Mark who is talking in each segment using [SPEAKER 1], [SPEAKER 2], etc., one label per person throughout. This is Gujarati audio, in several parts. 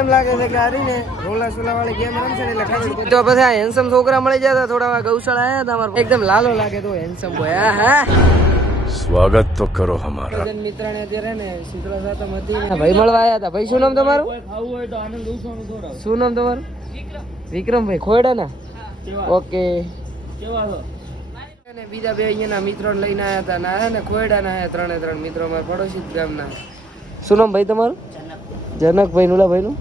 [SPEAKER 1] એમ લાગે કે આરીને રોલા સોલા વાળી ગેમ રમશે એટલે આ હેન્સમ છોકરા મળી જતા થોડા ગૌશાળા આયા હતા એકદમ લાલો લાગે તો હેન્સમ
[SPEAKER 2] સ્વાગત તો કરો અમારા.
[SPEAKER 1] મિત્ર ને અત્યારે ને શીતળા સાથે હતી ભાઈ મળવા આયા હતા. ભાઈ શું નામ તમારું? શું નામ તમારું? વિક્રમભાઈ. ખોયડા ના ઓકે. બીજા બે અહીંયાના મિત્રો લઈને આવ્યા હતા. ને ખોયડાના આવ્યા ત્રણે ત્રણ મિત્રો મારા પડોશી જ ગામના. શું નામ ભાઈ તમારું? જનકભાઈ નુલાભાઈ નું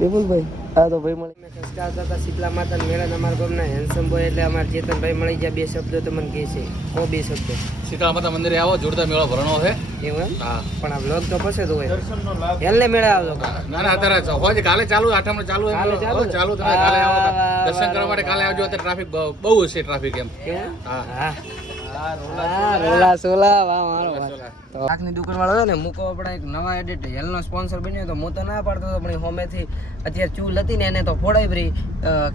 [SPEAKER 1] વિપુલભાઈ. હા તો ભાઈ મળી. ખસકાવતા હતા શીતલા માતા મેળા અમારા ગામના હેન્સમ બોય એટલે અમારા ચેતનભાઈ મળી ગયા. બે શબ્દો તો મને કહે છે. કો બે શબ્દો.
[SPEAKER 3] શીતલા માતા મંદિરે આવો જોરદાર મેળો ભરણો છે.
[SPEAKER 1] એવું એમ?
[SPEAKER 3] હા.
[SPEAKER 1] પણ આ બ્લોગ તો પછી તો હોય. હેલને મેળા આવજો
[SPEAKER 3] ના ના અત્યારે હોય કાલે ચાલુ આઠમ ચાલુ હોય
[SPEAKER 1] કાલે ચાલુ?
[SPEAKER 3] ચાલુ તમે કાલે આવો. દર્શન કરવા માટે કાલે આવજો અત્યારે ટ્રાફિક બહુ હશે ટ્રાફિક એમ. હા.
[SPEAKER 1] હા, રોલા સોલા વાહ મારો તો આંખની દુકાન વાળો ને મૂકો આપણે એક નવા એડિટ હેલનો સ્પોન્સર બન્યો તો હું તો ના પાડતો હતો પણ હોમેથી અત્યારે ચૂલ હતી ને એને તો ફોડાઈ ભરી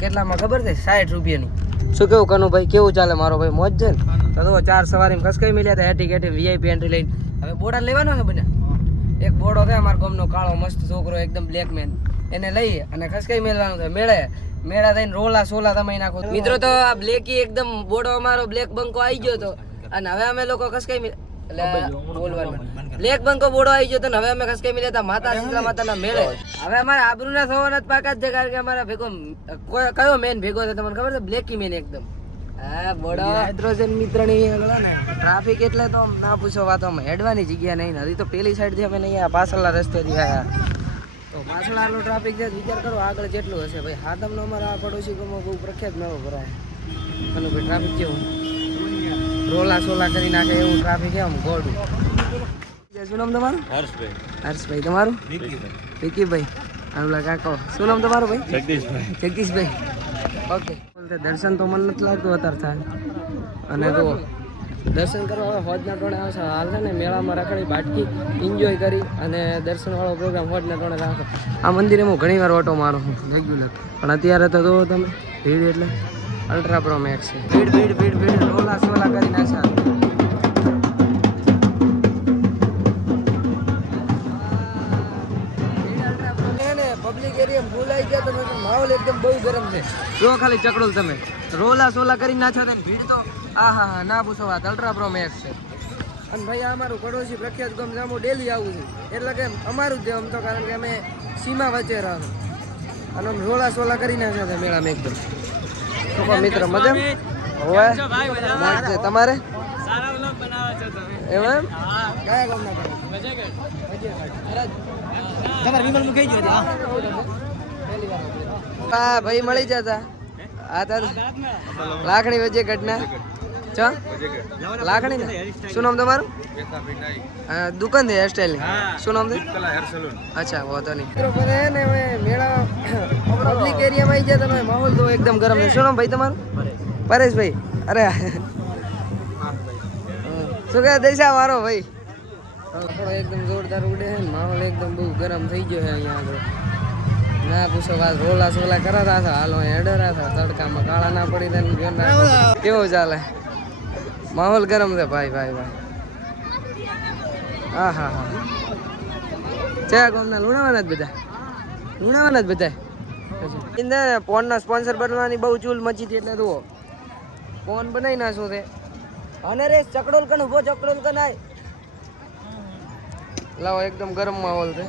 [SPEAKER 1] કેટલામાં ખબર છે? સાઠ રૂપિયાની. શું કેવું કનુભાઈ કેવું ચાલે? મારો ભાઈ મોજ છે ને? તો ચાર સવારી કસકાઈ મળ્યા હતા? એટી કેટી વીઆઈપી એન્ટ્રી લઈને. હવે બોડા લેવાનો છે બને એક બોડો કે અમારા ગામનો કાળો મસ્ત છોકરો એકદમ બ્લેક મેન એને લઈ અને ખસકાઈ મેળવાનું છે. મેળે મેળા થઈને રોલા સોલા તમે નાખો. મિત્રો તો આ બ્લેકી એકદમ બોડો અમારો બ્લેક બંકો આવી ગયો તો. અને હવે અમે લોકો ખસકાઈ બ્લેક બંકો બોડો આવી ગયો તો હવે અમે ખસકાઈ મેળ્યા હતા માતા શીતળા માતાના મેળે. હવે અમારે આબરૂના થવાના જ પાકા જ છે કારણ કે અમારા ભેગો કયો મેન ભેગો છે તમને ખબર છે? બ્લેકી મેન એકદમ. હા બોડો. હાઇડ્રોજન મિત્રની આગળ ને ટ્રાફિક એટલે તો ના પૂછો વાતો અમે હેડવાની જગ્યા નહીં હજી તો પેલી સાઈડથી અમે નહીં આ પાછળના રસ્તેથી આયા. તો પાછળ આટલો ટ્રાફિક છે વિચાર કરો આગળ જેટલું હશે. ભાઈ હાદમનો અમારા આ પડોશી ગામમાં બહુ પ્રખ્યાત મેળો ભરાય અને ભાઈ ટ્રાફિક કેવું? રોલા સોલા કરી નાખે એવું ટ્રાફિક એમ ગોડું. શું નામ તમારું?
[SPEAKER 3] હર્ષભાઈ.
[SPEAKER 1] હર્ષભાઈ તમારું? વિકીભાઈ. આમલા કાકો. શું નામ તમારું ભાઈ?
[SPEAKER 3] જગદીશભાઈ.
[SPEAKER 1] જગદીશભાઈ. ઓકે. દર્શન તો મન નથી લાગતું અત્યારે થાય. અને તો દર્શન કરવા હવે હોજના ટોણે આવશે. હાલે ને મેળામાં રખડી બાટકી એન્જોય કરી અને દર્શનવાળો પ્રોગ્રામ હોજના ટોણે રાખો. આ મંદિરે હું ઘણી વાર ઓટો મારું છું. રેગ્યુલર પણ અત્યારે તો જુઓ તમે ભીડ એટલે અલ્ટ્રા પ્રો મેક્સ છે. ભીડ ભીડ ભીડ ભીડ. રોલા સોલા કરી નાખ્યા. પબ્લિક એરિયા ભૂલાઈ ગયા તમે માહોલ એકદમ બહુ ગરમ છે. જો ખાલી ચકડોલ તમે. રોલા સોલા કરી નાખ્યો તમે ભીડ તો. આ હા હા ના પૂછો વાત. અલ્ટ્રા પ્રો મેક્સ છે. અને ભાઈ આ અમારું પડોશી પ્રખ્યાત ગમ જામો ડેલી આવું છું. એટલે કે અમારું જ આમ તો કારણ કે અમે સીમા વચ્ચે રહો. અને આમ રોલા સોલા કરી નાખ્યા છે મેળામાં એકદમ. શું મિત્ર મજા? હોવે. તમારે? એમ? એમ કયા ગામના કરો. હા ભાઈ મળી જતા. આ તાર લાખણી વચ્ચે ઘટના. છો લાખણી ને? શું નામ તમારું? હા, દુકાન છે હેરસ્ટાઈલ શું નામ છે? અચ્છા વાંધો નહીં. ને હવે મેળા પબ્લિક એરિયામાં આવી ગયા તમે માહોલ તો એકદમ ગરમ છે. શું નામ ભાઈ તમારું? પરેશભાઈ. અરે શું કહે દેશા મારો ભાઈ? આપણો એકદમ જોરદાર ઉડે છે માહોલ એકદમ બહુ ગરમ થઈ ગયો છે અહીંયા આગળ. ના પૂછો વાત રોલા સોલા કરાતા હતા? હાલો, હેડરા હતા, તડકામાં કાળા ના પડી જાય કેવો ચાલે? માહોલ ગરમ છે, ભાઈ ભાઈ ભાઈ. હા હા હા. ચા ગામના જ બધા? લુણાવાના જ બધા? ઇન્દર ફોનના સ્પોન્સર બનવાની બહુ ચૂલ મચી હતી એટલે જુઓ. ફોન બનાવી નાખો તે અને રે ચકડોલ કણ ઊભો ચકડોલ કણ આય. લાવો એકદમ ગરમ માહોલ છે.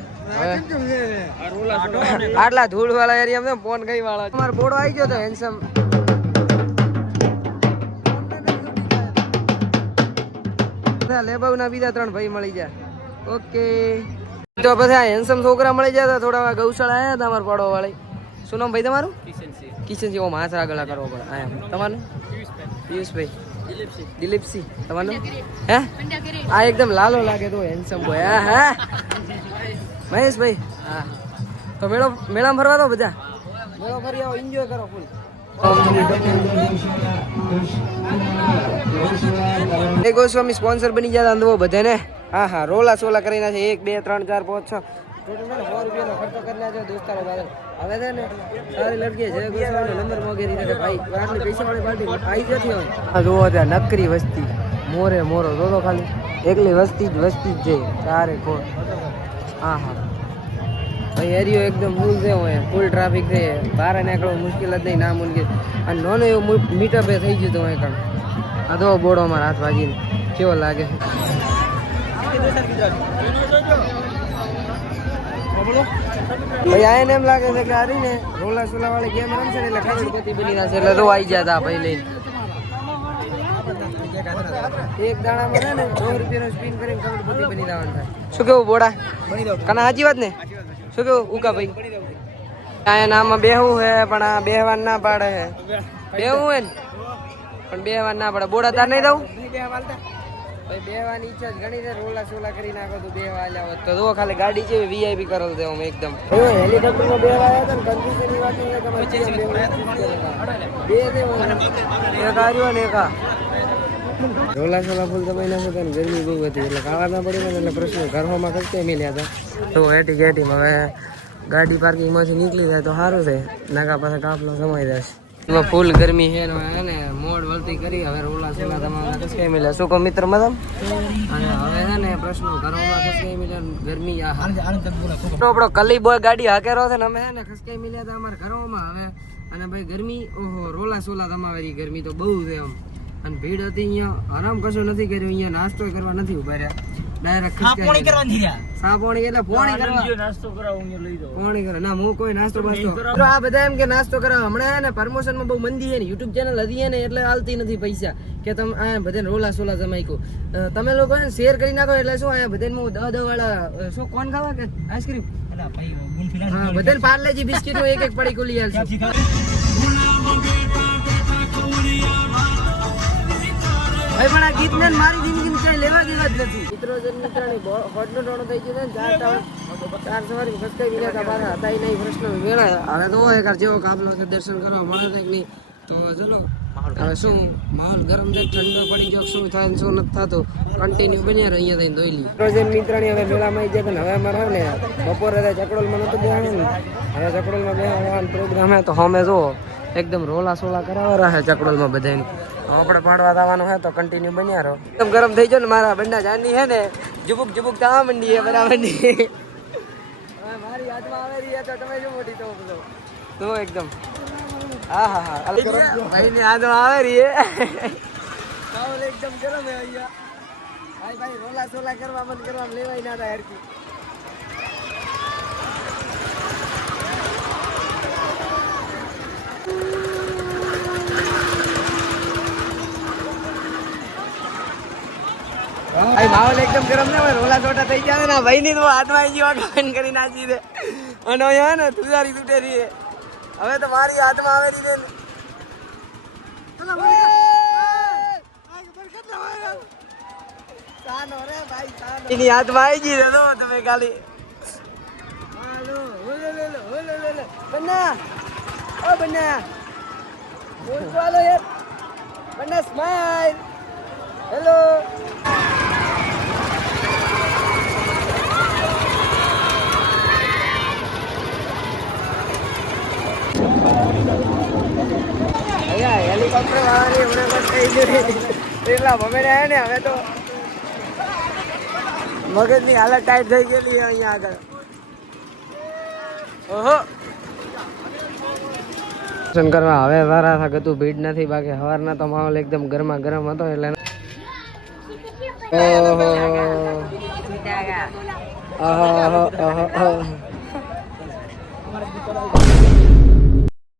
[SPEAKER 1] આટલા ધૂળ વાળા એરિયામાં ફોન કઈ વાળા તમારો બોડો આવી ગયો તો હેન્ડસમ લેબાવ ના બીજા ત્રણ ભાઈ મળી જાય ઓકે. તો પછી આ હેન્સમ છોકરા મળી જતા થોડા ગૌશાળા આવ્યા હતા અમારા પાડો વાળી શું નામ ભાઈ તમારું? કિશનસિંહ. ઓ માથા આગળ કરવો પડે હા તમારું? પિયુષભાઈ. દિલીપસિંહ તમારું? હે? આ એકદમ લાલો લાગે તો હેન્ડસમ બોય હા હા? મહેશભાઈ હા. તો મેળો મેળામાં ફરવા દો બધા? મેળો ફરી આવો એન્જોય કરો ફૂલ એ ગોસ્વામી સ્પોન્સર બની ગયા અંદર બધાને. હા હા રોલા સોલા કરી નાખે એક બે ત્રણ ચાર પાંચ છ. ટોટલ સો રૂપિયાનો ખર્ચો કરી નાખ્યો દોસ્તારો પાસે હવે છે ને? સારી લડકી જય ગોસ્વામીનો નંબર મોગેરી છે ભાઈ? આટલી પૈસા પાર્ટી આવી જતી હોય. જુઓ ત્યાં નકરી વસ્તી. મોરે મોરો જો ખાલી. એકલી વસ્તી જ વસ્તી જ છે ચારે કોણ હા હા. ભાઈ એરિયો એકદમ ફૂલ છે હોય ફૂલ ટ્રાફિક છે બહાર નીકળવું મુશ્કેલ જ નહીં ના મુશ્કેલ અને નાનું એવું મીટઅપ એ થઈ ગયું હતું અહીં કણ આ તો બોર્ડ અમારા હાથ વાગીને. કેવો લાગે? ભાઈ આ એને એમ લાગે છે કે રહી ને રોલા સોલા વાળી ગેમ રમશે ને એટલે કરોડપતિ બની જશે એટલે તો આવી જતા ભાઈ લઈને. એક દાણામાં છે ને રૂપિયાનો સ્પિન કરીને કરોડપતિ બની જવાનું થાય. શું કેવું બોડા? કના સાચી વાત ને? શું કેવું ઉકા ભાઈ? આ નામાં બેહવું હે પણ આ બેહવાન ના પાડે હે. બેહવું. હે ને? પણ બેહવાન ના પાડે. બોડા તાર નહીં દઉં? ભાઈ બેહવાની ઈચ્છા જ ઘણી છે. રોલા સોલા કરી નાખો તો બેહવા આલ્યા હોત. તો જો ખાલી ગાડી છે વીઆઈપી કરેલ છે આમ એકદમ. હેલિકોપ્ટરમાં બેહવા આવ્યા હતા ને કન્ફ્યુઝનની વાત નહીં તમારે બે છે એક આર્યો ને એક રોલા સોલા ફૂલ તો ગરમી બહુ હતી. એટલે ખાવા ના પડી એટલે પ્રશ્ન ઘરમાં ખર્ચે મેલ્યા હતા. તો એટી ગેટીમાં હવે ગાડી પાર્કિંગમાંથી નીકળી જાય તો સારું છે. નાકા પાસે કાપલો સમાઈ જશે એમાં ફૂલ ગરમી છે ને ને વળતી કરી. હવે રોલા સોલા તમારા ખસકાઈ મિલે શું મિત્ર મદમ અને હવે છે ને પ્રશ્નો ઘરોમાં ખસકાઈ મિલે ગરમી આ તો આપણો કલી બોય ગાડી હાકેરો છે ને અમે છે ને ખસકાઈ મિલે તો અમારા ઘરોમાં હવે. અને ભાઈ ગરમી ઓહો રોલા સોલા તમારી ગરમી તો બહુ છે આમ અને ભીડ હતી અહીંયા આરામ કશું નથી કર્યું અહીંયા નાસ્તો કરવા નથી ઊભા રહ્યા. ડાયરેક્ટ એટલે કરવા.
[SPEAKER 4] નાસ્તો કરાવું લઈ દો
[SPEAKER 1] પોણી કરે ના હું કોઈ નાસ્તો બાસ્તો આ બધા એમ કે નાસ્તો કરાવે. હમણાં હે ને પ્રમોશનમાં બહુ મંદી છે ને ચેનલ હતી ને એટલે હાલતી નથી પૈસા. કે તમે આ બધાને રોલા સોલા જમાઈકો તમે લોકો ને શેર કરી નાખો એટલે શું આ બધાને હું દહ દહ વાળા શું કોણ ખાવા કે? આઈસ્ક્રીમ હા બધાને પાર્લેજી બિસ્કિટનું એક એક પડી કુલી આલશે ભાઈ પણ આ ગીત ને મારી કઈ લેવા દેવા જ નથી. મિત્રો જન મિત્રાણી હોટ નો ટોણો થઈ ગયો ને ચાર ટાવર. ચાર સવારી ફસકાઈ ગયા હતા એ નહીં પ્રશ્ન વેળા. હવે તો એક જેવો કાબલો છે દર્શન કરવા મળે છે કે નહીં. તો ચલો હવે શું? માહોલ ગરમ છે ઠંડો પડી ગયો શું થાય ને શું નથી થતું? કન્ટિન્યુ બન્યા રહે અહીંયા થઈને ધોઈ લી પ્રોજેક્ટ મિત્રાણી હવે મેળામાં આવી ગયા હવે અમારે ને બપોરે ચકડોલમાં નહોતું બેહાણું ને. હવે ચકડોલમાં બેહવાનો પ્રોગ્રામ હે તો હમે જો એકદમ રોલા સોલા કરાવવા રહે ચકડોલમાં બધાને આપણે પાડવા જવાનું હે તો કન્ટિન્યુ બન્યા રહો. એકદમ ગરમ થઈ જાય ને મારા બંડા જાની હે ને જુબુક જુબુક થવા મંડી હે બરાબરની મારી હાથમાં આવે રહી તો તમે જો મોટી તો બોલો તો એકદમ. હા હા હા. ભાઈ ની હાથમાં આવે રહી હે એકદમ ગરમ હે અહીંયા. ભાઈ ભાઈ રોલા સોલા કરવા બંધ કરવા લેવાય ના થાય હરકી ભાઈ માહોલ એકદમ ગરમ ને હોય રોલા છોટા થઈ જાય ને ભાઈ ની તો હાથમાં આવી ગયો કમેન્ટ કરી નાખી દે. અને અહીંયા ને તુજારી તૂટે રહી હવે તો મારી હાથમાં આવે રહી ને. એની હાથમાં આવી ગઈ તો તમે ખાલી. બન્ના ઓ બન્ના બોલવાલો યાર. બન્ના સ્માઈલ હેલો અહીંયા હેલિકોપ્ટર વાળાની હમણાં પણ થઈ ગઈ એટલા ને હવે તો મગજની હાલત ટાઈટ થઈ ગયેલી અહીંયા આગળ. ઓહો. દર્શન કરવા હવે વારા થા ગતું ભીડ નથી બાકી સવારના તો માહોલ એકદમ ગરમા ગરમ હતો એટલે ઓહો. આહા,